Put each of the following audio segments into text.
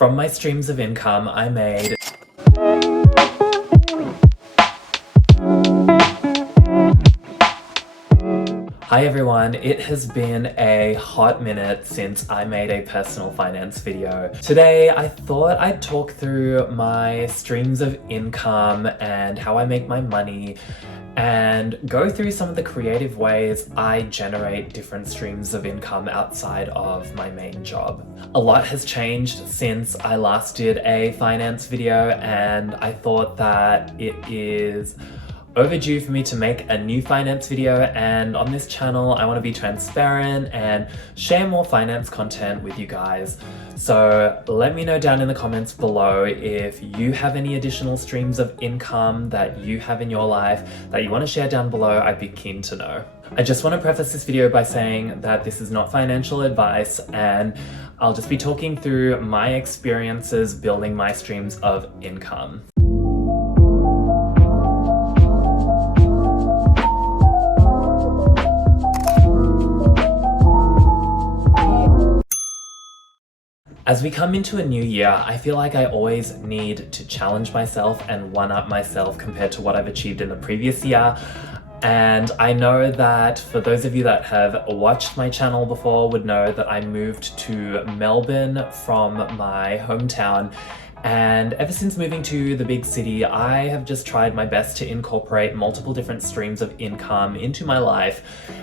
From my streams of income, I made Hi everyone, it has been a hot minute since I made a personal finance video. Today I thought I'd talk through my streams of income and how I make my money and go through some of the creative ways I generate different streams of income outside of my main job. A lot has changed since I last did a finance video, and I thought that it is overdue for me to make a new finance video, and on this channel I want to be transparent and share more finance content with you guys. So let me know down in the comments below if you have any additional streams of income that you have in your life that you want to share down below. I'd be keen to know. I just want to preface this video by saying that this is not financial advice, and I'll just be talking through my experiences building my streams of income. As we come into a new year, I feel like I always need to challenge myself and one-up myself compared to what I've achieved in the previous year. And I know that for those of you that have watched my channel before would know that I moved to Melbourne from my hometown. And ever since moving to the big city, I have just tried my best to incorporate multiple different streams of income into my life.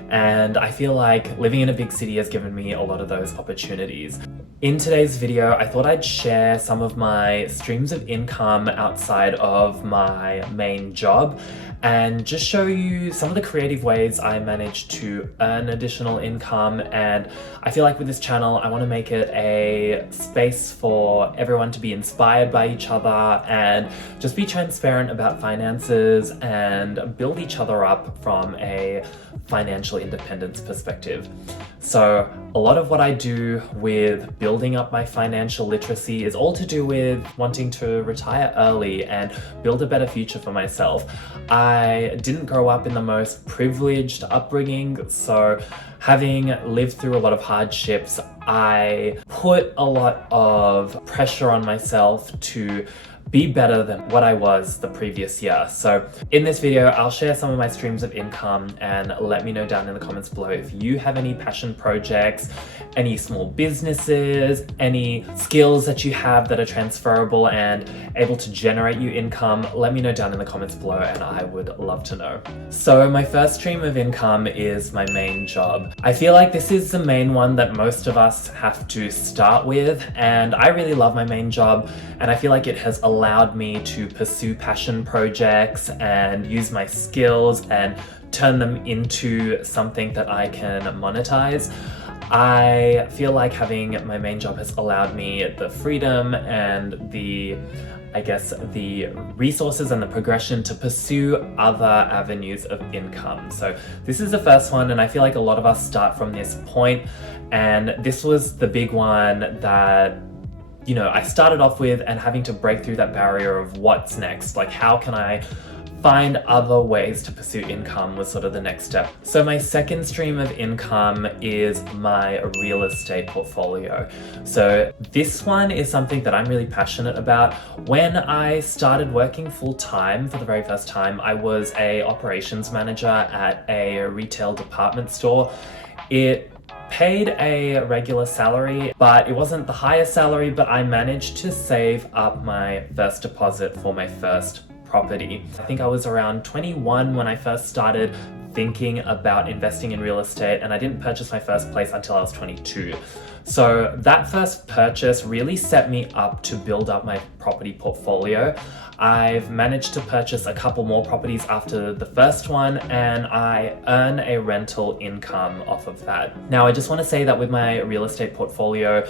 And I feel like living in a big city has given me a lot of those opportunities. In today's video, I thought I'd share some of my streams of income outside of my main job and just show you some of the creative ways I managed to earn additional income. And I feel like with this channel, I want to make it a space for everyone to be inspired by each other and just be transparent about finances and build each other up from a financial independence perspective. So a lot of what I do with building up my financial literacy is all to do with wanting to retire early and build a better future for myself. I didn't grow up in the most privileged upbringing, so having lived through a lot of hardships, I put a lot of pressure on myself to be better than what I was the previous year. So in this video, I'll share some of my streams of income, and let me know down in the comments below if you have any passion projects, any small businesses, any skills that you have that are transferable and able to generate you income. Let me know down in the comments below and I would love to know. So my first stream of income is my main job. I feel like this is the main one that most of us have to start with, and I really love my main job, and I feel like it has allowed me to pursue passion projects and use my skills and turn them into something that I can monetize. I feel like having my main job has allowed me the freedom and the resources and the progression to pursue other avenues of income. So this is the first one, and I feel like a lot of us start from this point, and this was the big one that I started off with, and having to break through that barrier of what's next. Like, how can I find other ways to pursue income was sort of the next step. So my second stream of income is my real estate portfolio. So this one is something that I'm really passionate about. When I started working full-time for the very first time, I was a operations manager at a retail department store. It paid a regular salary, but it wasn't the highest salary, but I managed to save up my first deposit for my first property. I think I was around 21 when I first started thinking about investing in real estate, and I didn't purchase my first place until I was 22. So that first purchase really set me up to build up my property portfolio. I've managed to purchase a couple more properties after the first one, and I earn a rental income off of that. Now, I just want to say that with my real estate portfolio,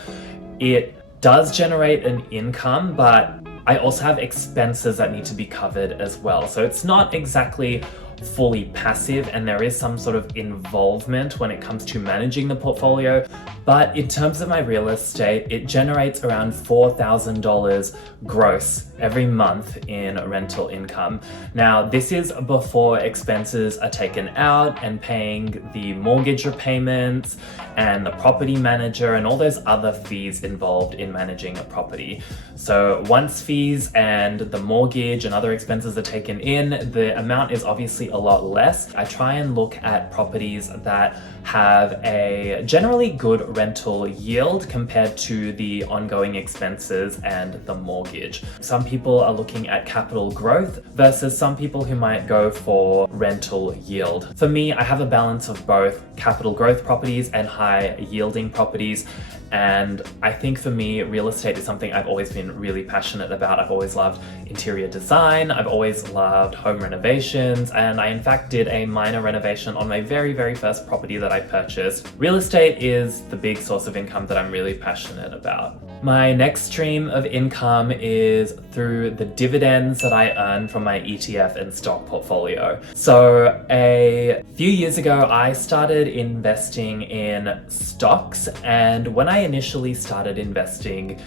it does generate an income, but I also have expenses that need to be covered as well. So it's not exactly fully passive and there is some sort of involvement when it comes to managing the portfolio. But in terms of my real estate, it generates around $4,000 gross every month in rental income. Now, this is before expenses are taken out and paying the mortgage repayments and the property manager and all those other fees involved in managing a property. So once fees and the mortgage and other expenses are taken in, the amount is obviously a lot less. I try and look at properties that have a generally good rental yield compared to the ongoing expenses and the mortgage. Some people are looking at capital growth versus some people who might go for rental yield. For me, I have a balance of both capital growth properties and high yielding properties. And I think for me, real estate is something I've always been really passionate about. I've always loved interior design. I've always loved home renovations. And I in fact did a minor renovation on my very, very first property that I purchased. Real estate is the big source of income that I'm really passionate about. My next stream of income is through the dividends that I earn from my ETF and stock portfolio. So a few years ago, I started investing in stocks, and when I initially started investing,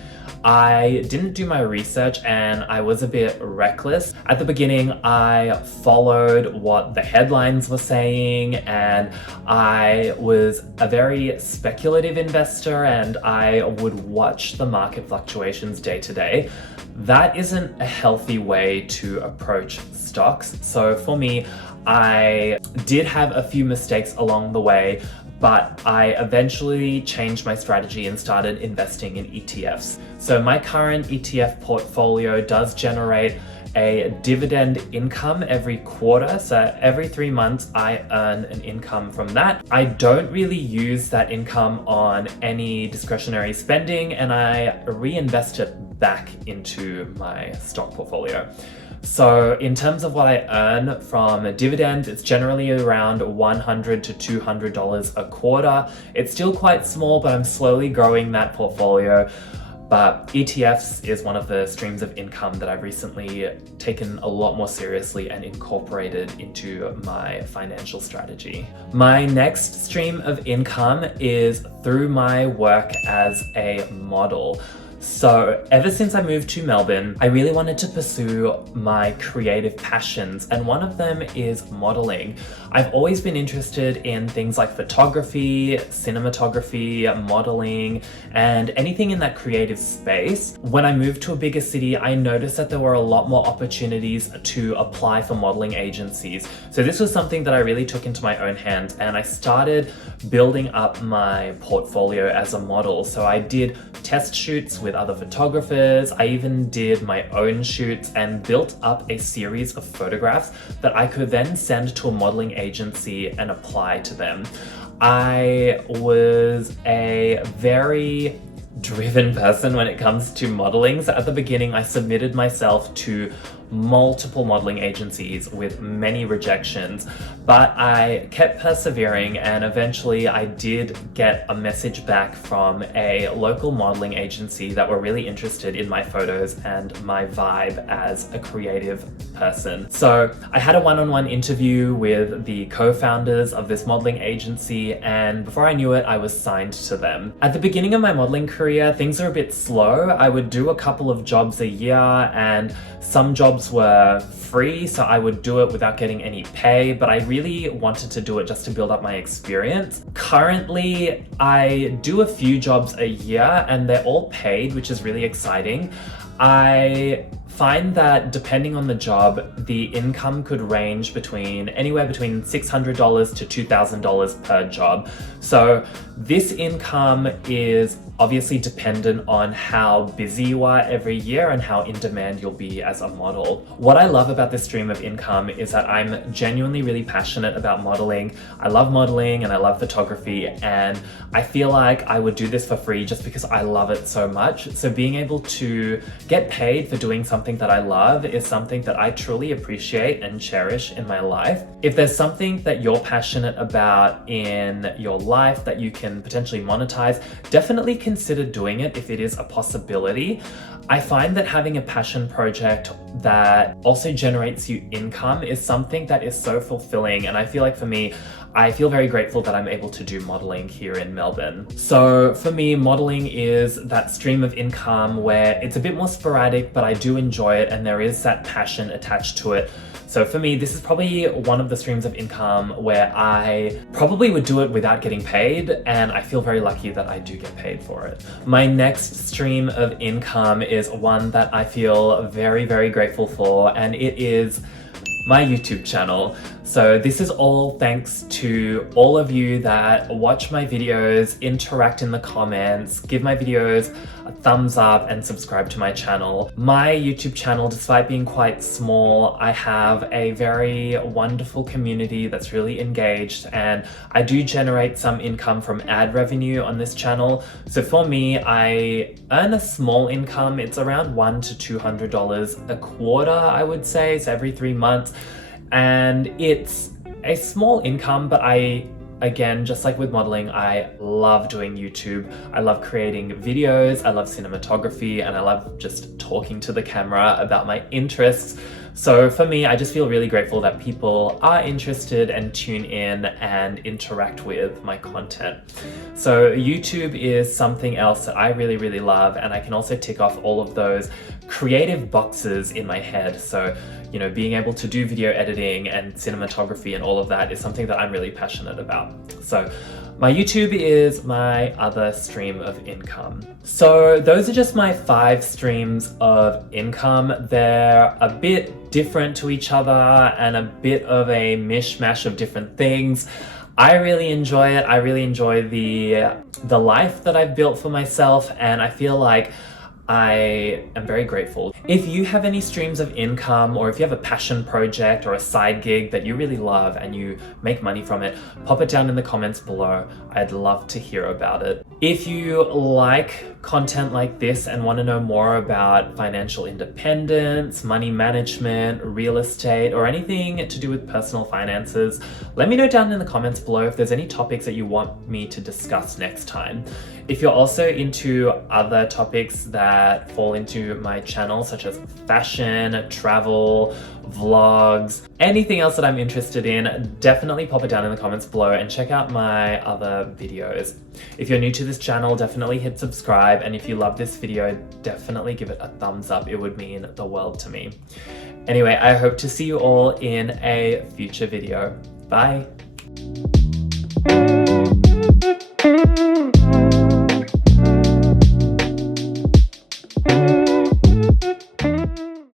I didn't do my research and I was a bit reckless. At the beginning, I followed what the headlines were saying and I was a very speculative investor and I would watch the market fluctuations day to day. That isn't a healthy way to approach stocks. So for me, I did have a few mistakes along the way, but I eventually changed my strategy and started investing in ETFs. So my current ETF portfolio does generate a dividend income every quarter. So every 3 months I earn an income from that. I don't really use that income on any discretionary spending and I reinvest it back into my stock portfolio. So in terms of what I earn from a dividend, it's generally around $100 to $200 a quarter. It's still quite small, but I'm slowly growing that portfolio. But ETFs is one of the streams of income that I've recently taken a lot more seriously and incorporated into my financial strategy. My next stream of income is through my work as a model. So ever since I moved to Melbourne, I really wanted to pursue my creative passions, and one of them is modeling. I've always been interested in things like photography, cinematography, modeling, and anything in that creative space. When I moved to a bigger city, I noticed that there were a lot more opportunities to apply for modeling agencies. So this was something that I really took into my own hands, and I started building up my portfolio as a model. So I did test shoots with other photographers. I even did my own shoots and built up a series of photographs that I could then send to a modeling agency and apply to them. I was a very driven person when it comes to modeling. So at the beginning, I submitted myself to multiple modeling agencies with many rejections, but I kept persevering and eventually I did get a message back from a local modeling agency that were really interested in my photos and my vibe as a creative person. So I had a one-on-one interview with the co-founders of this modeling agency, and before I knew it, I was signed to them. At the beginning of my modeling career, things were a bit slow. I would do a couple of jobs a year and some jobs were free, so I would do it without getting any pay, but I really wanted to do it just to build up my experience. Currently, I do a few jobs a year and they're all paid, which is really exciting. I find that depending on the job, the income could range anywhere between $600 to $2,000 per job. So this income is obviously dependent on how busy you are every year and how in demand you'll be as a model. What I love about this stream of income is that I'm genuinely really passionate about modeling. I love modeling and I love photography, and I feel like I would do this for free just because I love it so much. So being able to get paid for doing something that I love is something that I truly appreciate and cherish in my life. If there's something that you're passionate about in your life that you can potentially monetize, definitely consider doing it if it is a possibility. I find that having a passion project that also generates you income is something that is so fulfilling, and I feel like for me, I feel very grateful that I'm able to do modeling here in Melbourne. So for me, modeling is that stream of income where it's a bit more sporadic, but I do enjoy it and there is that passion attached to it. So for me, this is probably one of the streams of income where I probably would do it without getting paid, and I feel very lucky that I do get paid for it. My next stream of income is one that I feel very, very grateful for, and it is my YouTube channel. So this is all thanks to all of you that watch my videos, interact in the comments, give my videos a thumbs up and subscribe to my channel. My YouTube channel, despite being quite small, I have a very wonderful community that's really engaged, and I do generate some income from ad revenue on this channel. So for me, I earn a small income. It's around $100 to $200 a quarter, I would say, so every 3 months. And it's a small income, but again, just like with modeling, I love doing YouTube. I love creating videos, I love cinematography, and I love just talking to the camera about my interests. So for me, I just feel really grateful that people are interested and tune in and interact with my content. So YouTube is something else that I really, really love, and I can also tick off all of those creative boxes in my head. So, you know, being able to do video editing and cinematography and all of that is something that I'm really passionate about. So my YouTube is my other stream of income. So those are just my 5 streams of income. They're a bit different to each other and a bit of a mishmash of different things. I really enjoy it. I really enjoy the life that I've built for myself, and I feel like I am very grateful. If you have any streams of income, or if you have a passion project or a side gig that you really love and you make money from it, pop it down in the comments below. I'd love to hear about it. If you like content like this and want to know more about financial independence, money management, real estate, or anything to do with personal finances, let me know down in the comments below if there's any topics that you want me to discuss next time. If you're also into other topics that fall into my channel, such as fashion, travel, vlogs, anything else that I'm interested in, definitely pop it down in the comments below and check out my other videos. If you're new to this channel, definitely hit subscribe, and if you love this video, definitely give it a thumbs up. It would mean the world to me. Anyway, I hope to see you all in a future video. Bye!